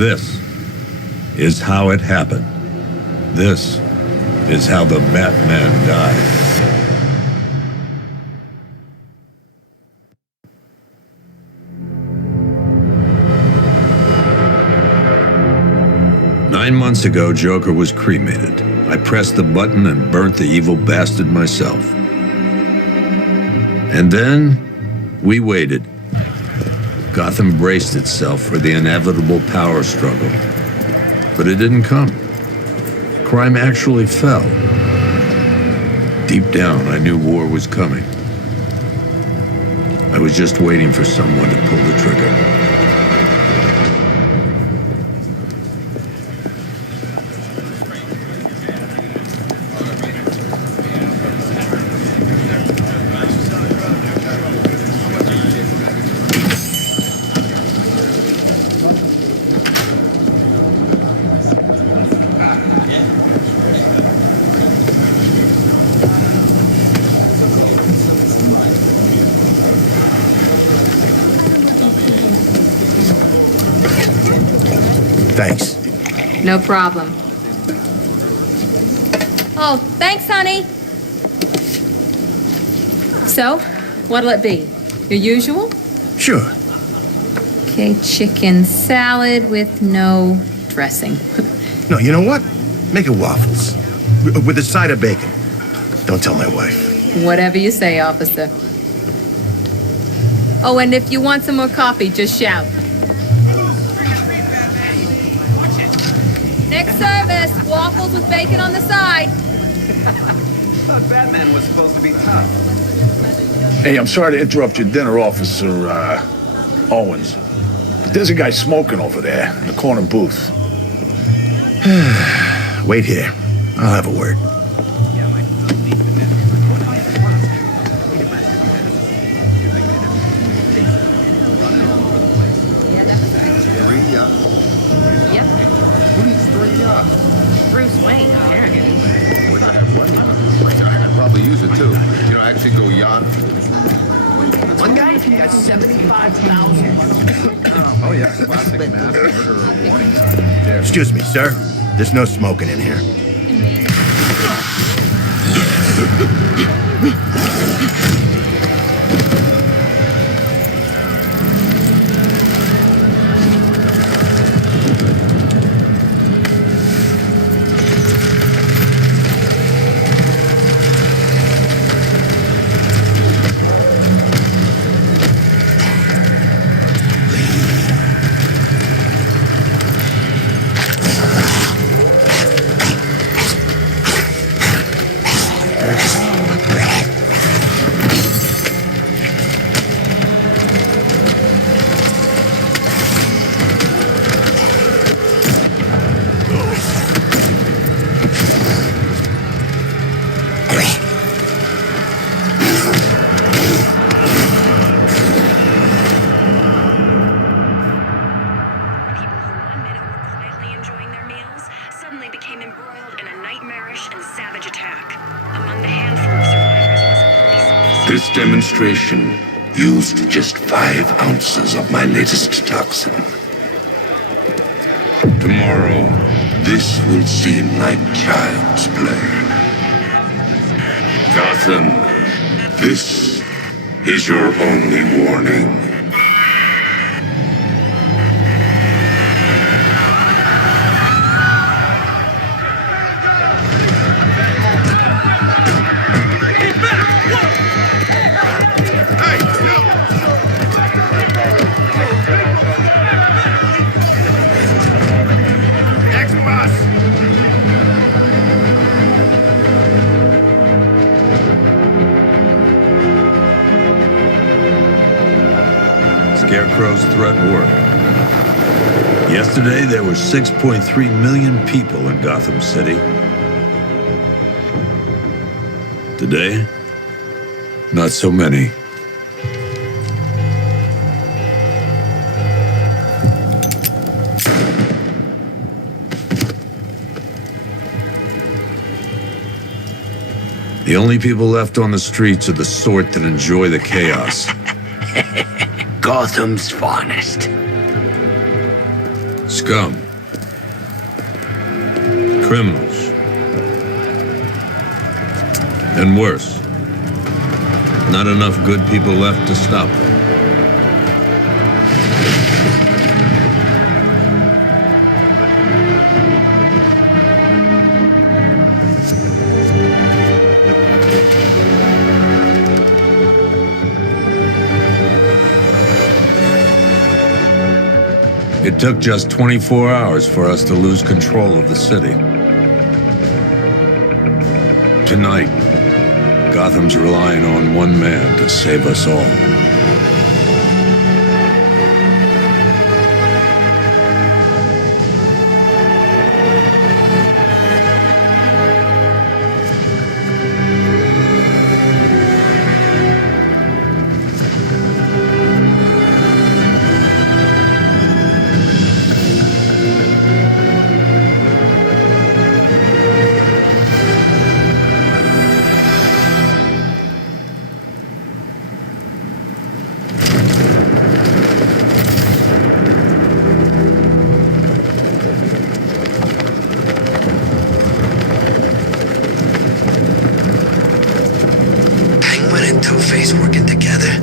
This is how it happened. This is how the Batman died. Nine months ago, Joker was cremated. I pressed the button and burnt the evil bastard myself. And then, we waited. Gotham braced itself for the inevitable power struggle. But it didn't come. Crime actually fell. Deep down, I knew war was coming. I was just waiting for someone to pull the trigger. Thanks. No problem. Oh, thanks, honey. So, what'll it be? Your usual? Sure. Okay, chicken salad with no dressing. No, you know what? Make it waffles. With a side of bacon. Don't tell my wife. Whatever you say, officer. Oh, and if you want some more coffee, just shout. Next service, waffles with bacon on the side. Thought Batman was supposed to be tough. Hey, I'm sorry to interrupt your dinner, Officer Owens. But there's a guy smoking over there in the corner booth. Wait here. I'll have a word. Bruce Wayne, arrogant. When I have one, I'd probably use it too. You know, actually go yacht. One guy got 75,000. Oh, yeah. Classic mass murderer warning sign. Excuse me, sir. There's no smoking in here. This demonstration used just 5 ounces of my latest toxin. Tomorrow, this will seem like child's play. Gotham, this is your only warning. Scarecrow's threat worked. Yesterday, there were 6.3 million people in Gotham City. Today, not so many. The only people left on the streets are the sort that enjoy the chaos. Gotham's finest. Scum. Criminals. And worse. Not enough good people left to stop them. It took just 24 hours for us to lose control of the city. Tonight, Gotham's relying on one man to save us all. Two-Face working together?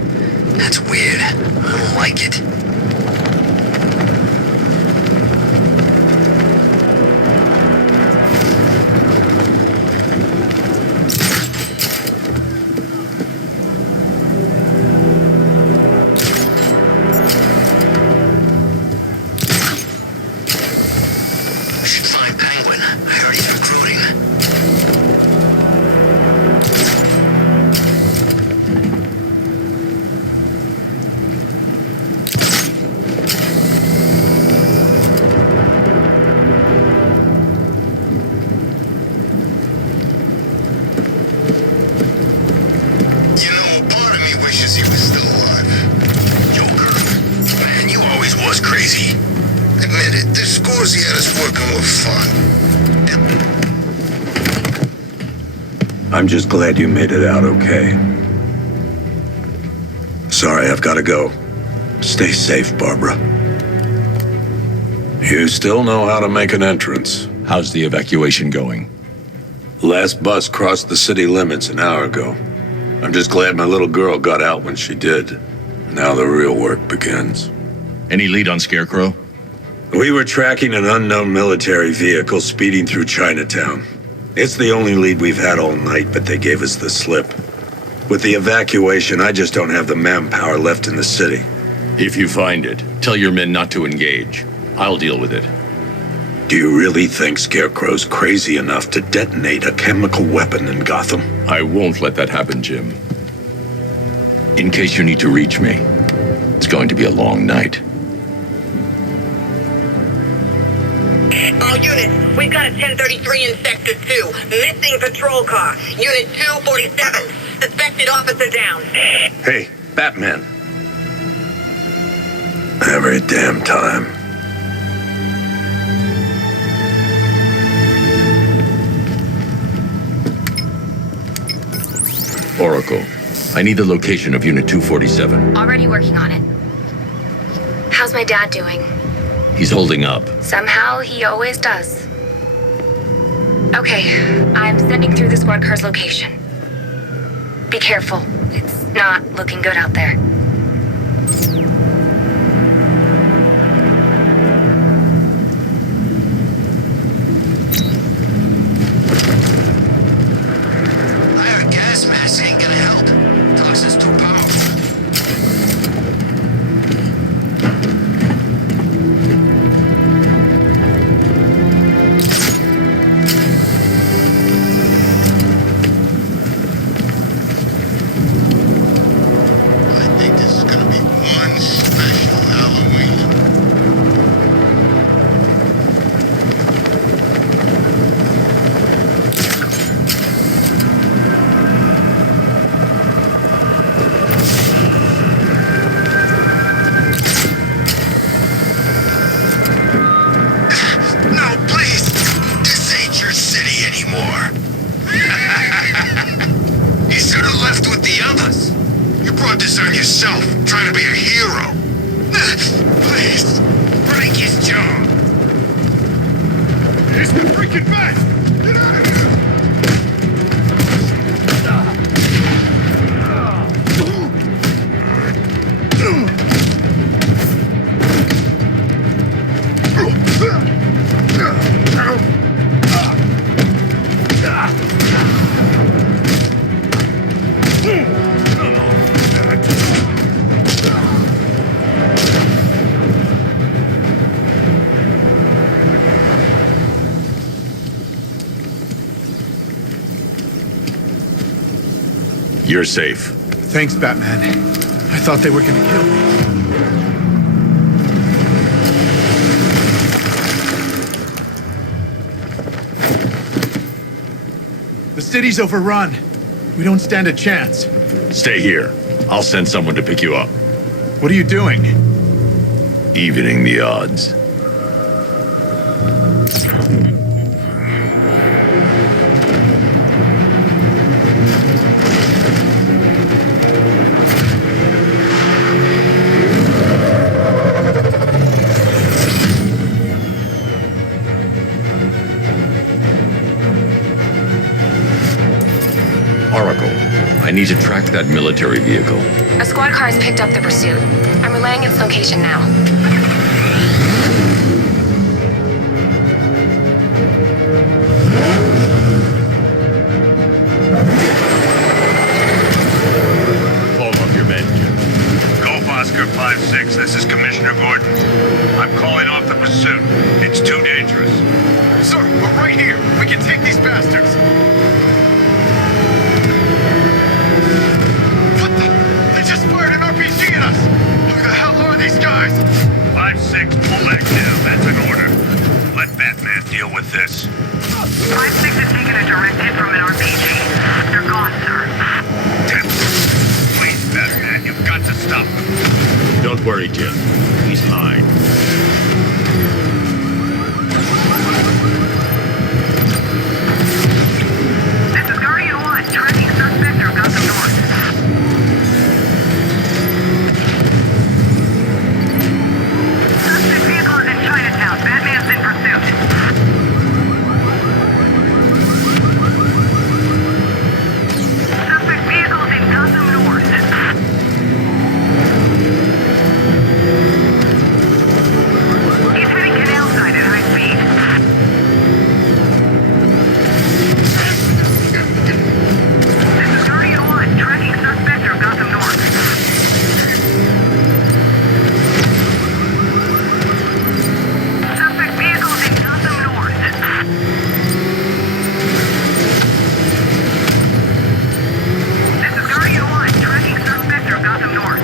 That's weird. I don't like it. We should find Penguin. I heard he's recruiting. Admit it, the scores he had us working were fun. I'm just glad you made it out okay. Sorry, I've got to go. Stay safe, Barbara. You still know how to make an entrance. How's the evacuation going? Last bus crossed the city limits an hour ago. I'm just glad my little girl got out when she did. Now the real work begins. Any lead on Scarecrow? We were tracking an unknown military vehicle speeding through Chinatown. It's the only lead we've had all night, but they gave us the slip. With the evacuation, I just don't have the manpower left in the city. If you find it, tell your men not to engage. I'll deal with it. Do you really think Scarecrow's crazy enough to detonate a chemical weapon in Gotham? I won't let that happen, Jim. In case you need to reach me, it's going to be a long night. All units, we've got a 1033 in Sector 2. Missing patrol car. Unit 247. Suspected officer down. Hey, Batman. Every damn time. Oracle, I need the location of Unit 247. Already working on it. How's my dad doing? He's holding up. Somehow, he always does. Okay, I'm sending through the squad car's location. Be careful. It's not looking good out there. I heard gas masks ain't gonna help. Toxin's too powerful. On yourself, trying to be a hero. Please, break his jaw. Break it back! Get out of here! You're safe. Thanks, Batman. I thought they were gonna kill me. The city's overrun. We don't stand a chance. Stay here. I'll send someone to pick you up. What are you doing? Evening the odds. Oracle, I need to track that military vehicle. A squad car has picked up the pursuit. I'm relaying its location now. Call off your men, Jim. Golf Oscar 5-6, this is Commissioner Gordon. I'm calling off the pursuit. It's too dangerous. Sir, we're right here. We can take these bastards. What the? They just fired an RPG at us. Who the hell are these guys? 5-6, pull back down. That's an order. Let Batman deal with this. 5-6 has taken a direct hit from an RPG. They're gone, sir. 10. Please, Batman, you've got to stop them. Don't worry, Jim. He's mine. This is Guardian 1, tracking suspect through Gotham North. Suspect vehicle is in Chinatown. Batman's in pursuit. Suspect vehicle is in Gotham North. He's heading canal side at high speed. This is Guardian 1, tracking suspect through Gotham North. Suspect vehicles in Gotham North. This is Guardian 1, tracking suspect through Gotham North.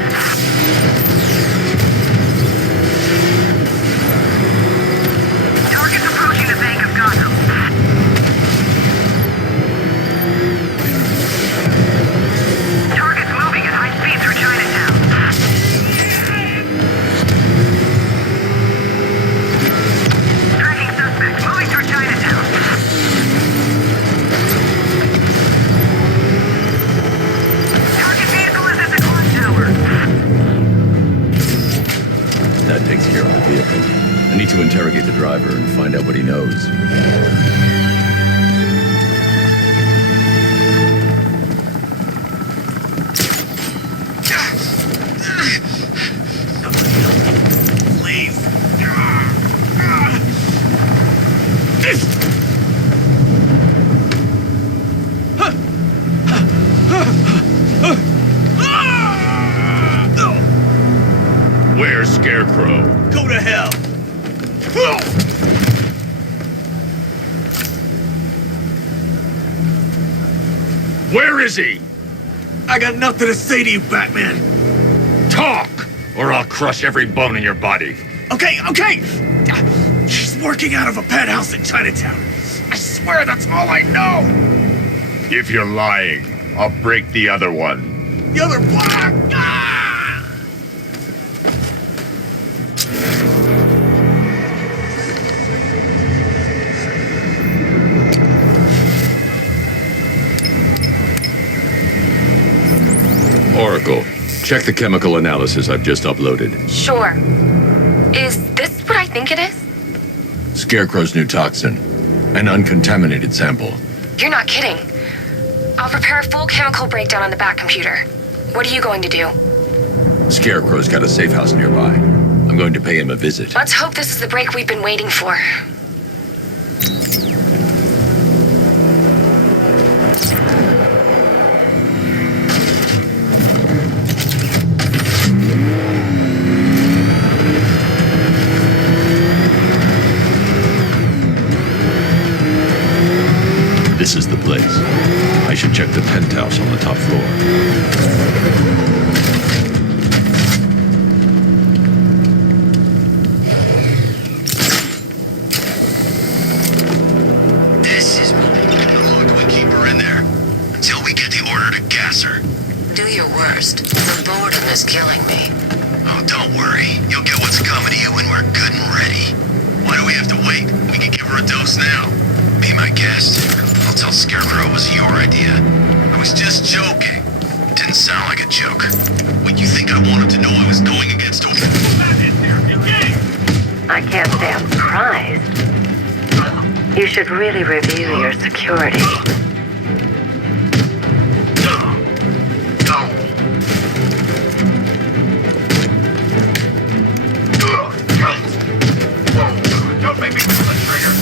Target's approaching the Bank of Gotham. Target's moving at high speed through Chinatown. Tracking suspect, moving through Chinatown. Target vehicle is at the clock tower. That takes care of the vehicle. I need to interrogate the driver and find out what he knows. Where's Scarecrow? Go to hell. Where is he? I got nothing to say to you, Batman. Talk, or I'll crush every bone in your body. Okay. She's working out of a penthouse in Chinatown. I swear that's all I know. If you're lying, I'll break the other one. The other black. Oracle, check the chemical analysis I've just uploaded. Sure. Is this what I think it is? Scarecrow's new toxin. An uncontaminated sample. You're not kidding. I'll prepare a full chemical breakdown on the back computer. What are you going to do? Scarecrow's got a safe house nearby. I'm going to pay him a visit. Let's hope this is the break we've been waiting for. This is the place. I should check the penthouse on the top floor. This is... How long do we keep her in there? Until we get the order to gas her. Do your worst. The boredom is killing me. Oh, don't worry. You'll get what's coming to you when we're good and ready. Why do we have to wait? We can give her a dose now. Be my guest. I'll tell Scarecrow it was your idea. I was just joking. Didn't sound like a joke. What, you think I wanted to know I was going against a... I can't say I'm surprised. You should really review your security. Don't make me pull the trigger.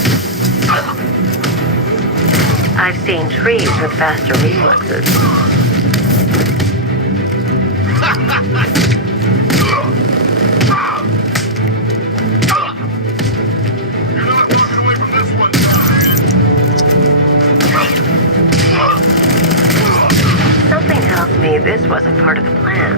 I've seen trees with faster reflexes. You're not walking away from this one. Something tells me this wasn't part of the plan.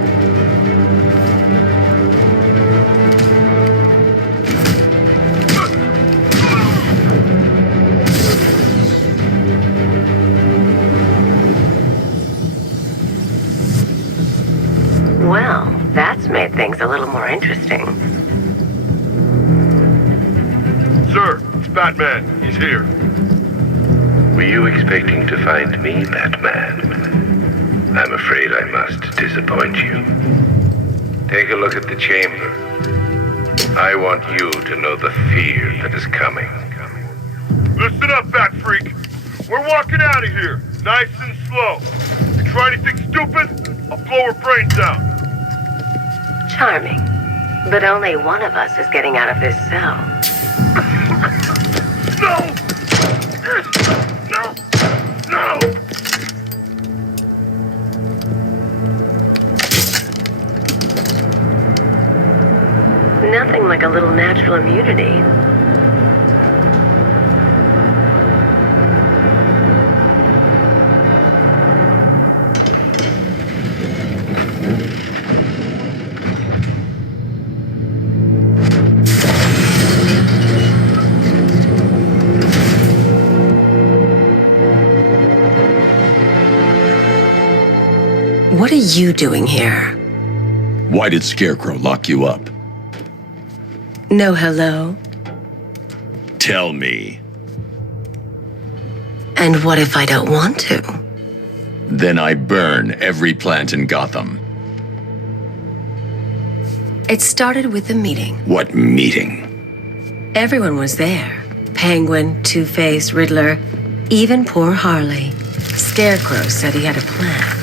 Well, that's made things a little more interesting. Sir, it's Batman. He's here. Were you expecting to find me, Batman? I'm afraid I must disappoint you. Take a look at the chamber. I want you to know the fear that is coming. Listen up, Bat Freak. We're walking out of here, nice and slow. You try anything stupid, I'll blow her brains out. Charming. But only one of us is getting out of this cell. No! No! No! Nothing like a little natural immunity. What are you doing here? Why did Scarecrow lock you up? No hello? Tell me. And what if I don't want to? Then I burn every plant in Gotham. It started with a meeting. What meeting? Everyone was there. Penguin, Two-Face, Riddler, even poor Harley. Scarecrow said he had a plan.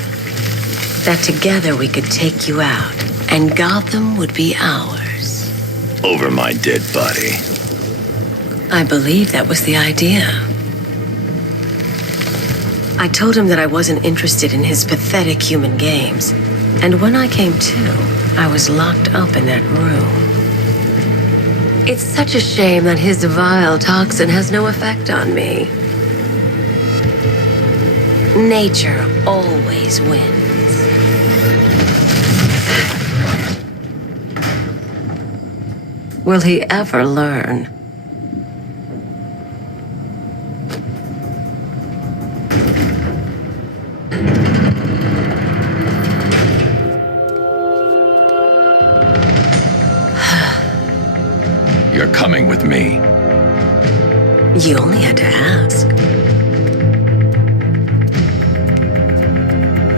That together we could take you out, and Gotham would be ours. Over my dead body. I believe that was the idea. I told him that I wasn't interested in his pathetic human games, and when I came to, I was locked up in that room. It's such a shame that his vile toxin has no effect on me. Nature always wins. Will he ever learn? You're coming with me. You only had to ask.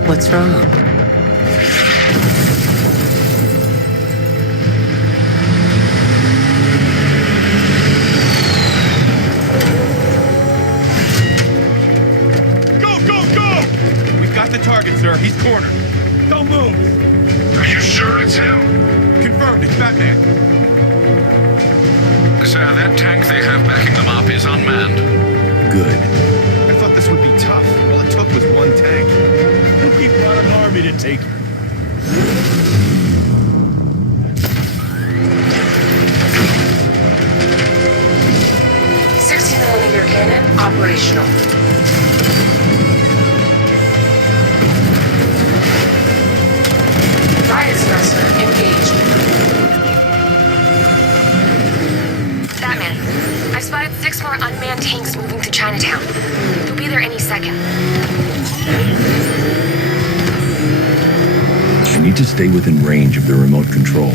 What's wrong? the target, sir. He's cornered. Don't move. Are you sure it's him? Confirmed. It's Batman. Sir, that tank they have backing them up is unmanned. Good. I thought this would be tough. All it took was one tank. We brought an army to take. 60mm cannon operational. Riot suppressor engaged. Batman, I've spotted 6 more unmanned tanks moving through Chinatown. They'll be there any second. I need to stay within range of the remote control.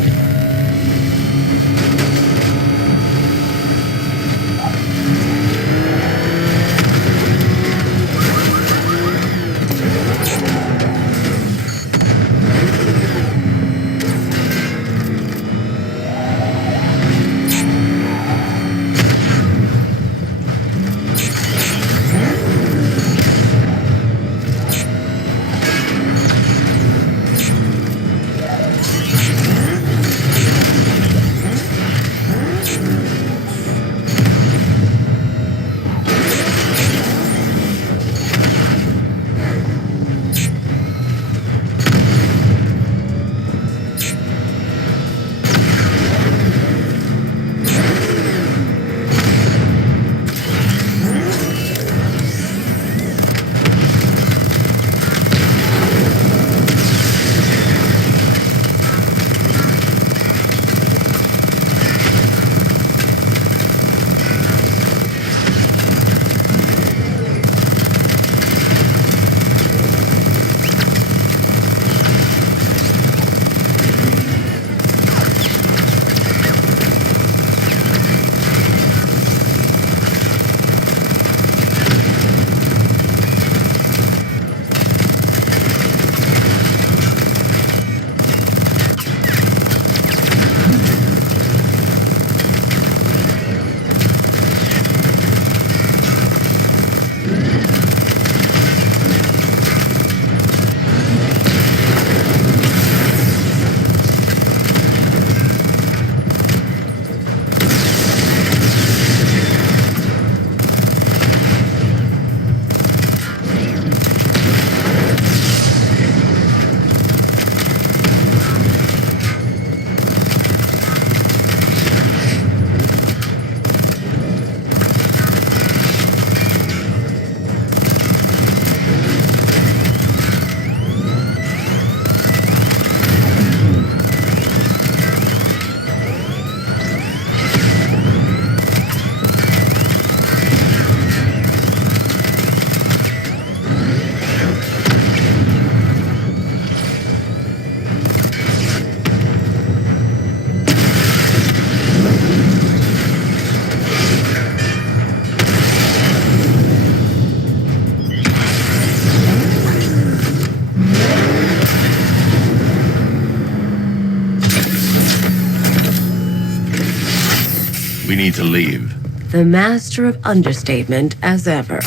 We need to leave. The master of understatement as ever.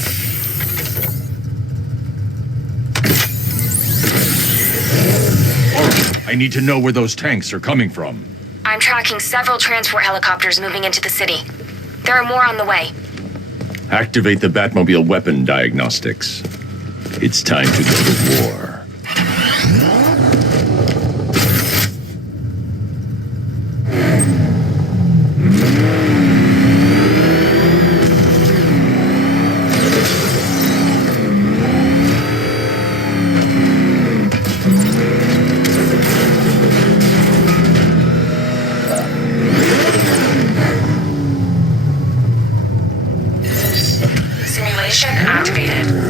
I need to know where those tanks are coming from. I'm tracking several transport helicopters moving into the city. There are more on the way. Activate the Batmobile weapon diagnostics. It's time to go to war.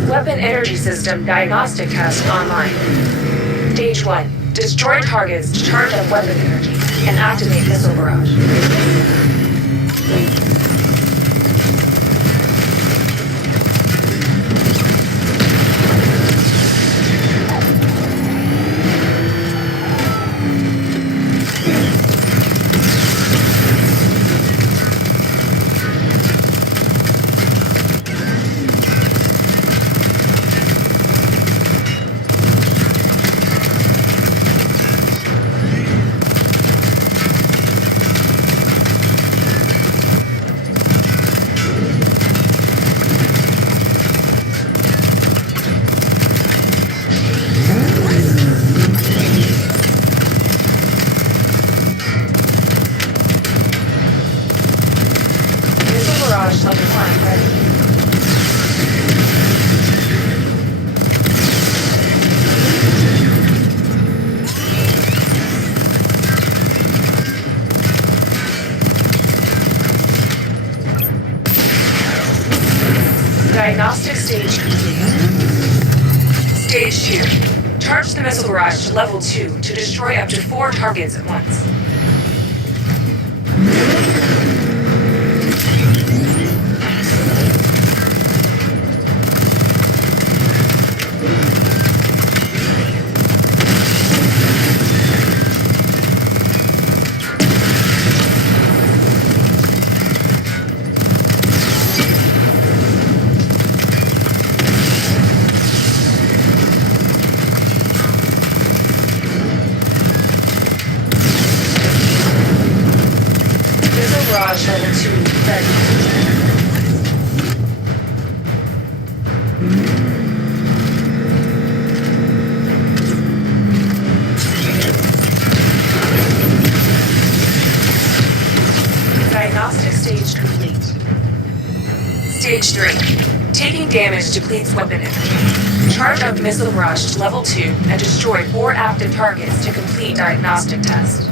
Weapon energy system diagnostic test online. Stage 1. Destroy targets to charge up weapon energy and activate missile barrage. Diagnostic stage complete. Stage 2. Charge the missile barrage to level 2 to destroy up to 4 targets at once. Barrage level 2 ready. Diagnostic stage complete. Stage 3. Taking damage depletes weapon energy. Charge up missile barrage to level 2 and destroy 4 active targets to complete diagnostic test.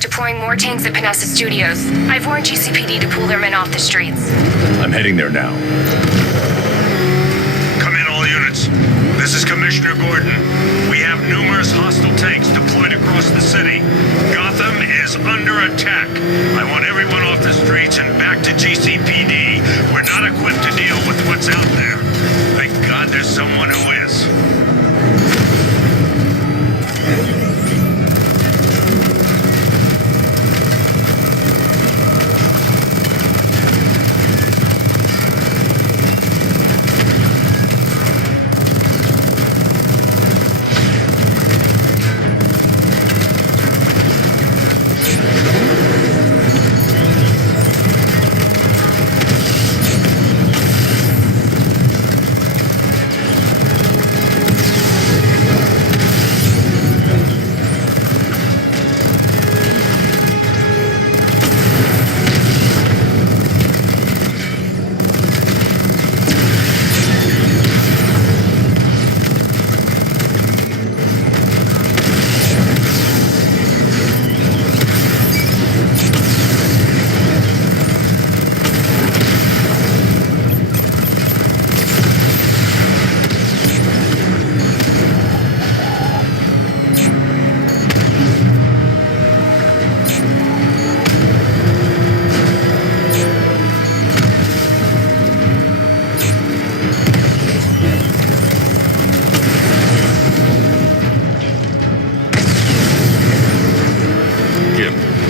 Deploying more tanks at Panessa Studios. I've warned GCPD to pull their men off the streets. I'm heading there now. Come in, all units. This is Commissioner Gordon. We have numerous hostile tanks deployed across the city. Gotham is under attack. I want everyone off the streets and back to GCPD. We're not equipped to deal with what's out there. Thank God there's someone who is.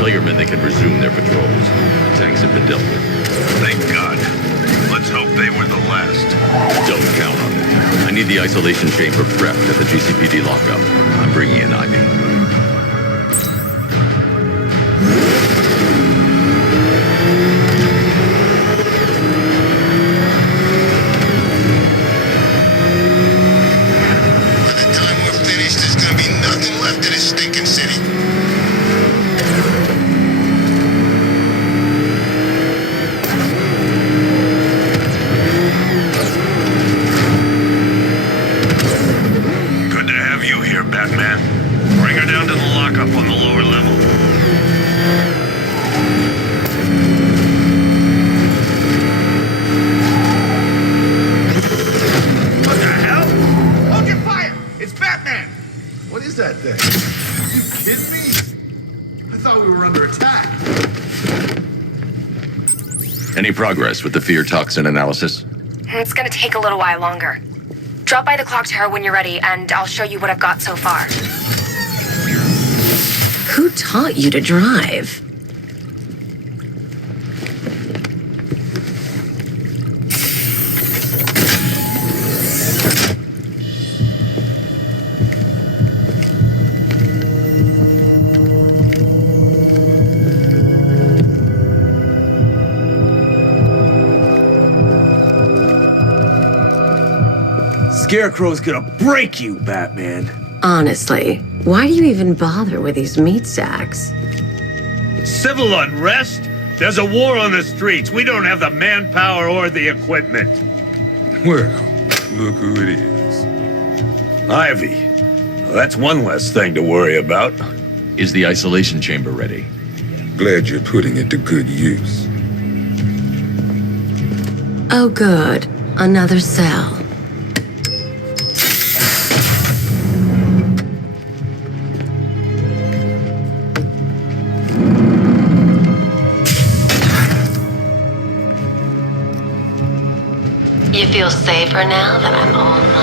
Tell your men they can resume their patrols. Tanks have been dealt with. Thank God. Let's hope they were the last. Don't count on it. I need the isolation chamber prepped at the GCPD lockup. I'm bringing in Ivy. Any progress with the fear toxin analysis? It's gonna take a little while longer. Drop by the clock tower when you're ready, and I'll show you what I've got so far. Who taught you to drive? Scarecrow's gonna break you, Batman. Honestly, why do you even bother with these meat sacks? Civil unrest? There's a war on the streets. We don't have the manpower or the equipment. Well, look who it is. Ivy. Well, that's one less thing to worry about. Is the isolation chamber ready? Glad you're putting it to good use. Oh, good. Another cell. You feel safer now that I'm all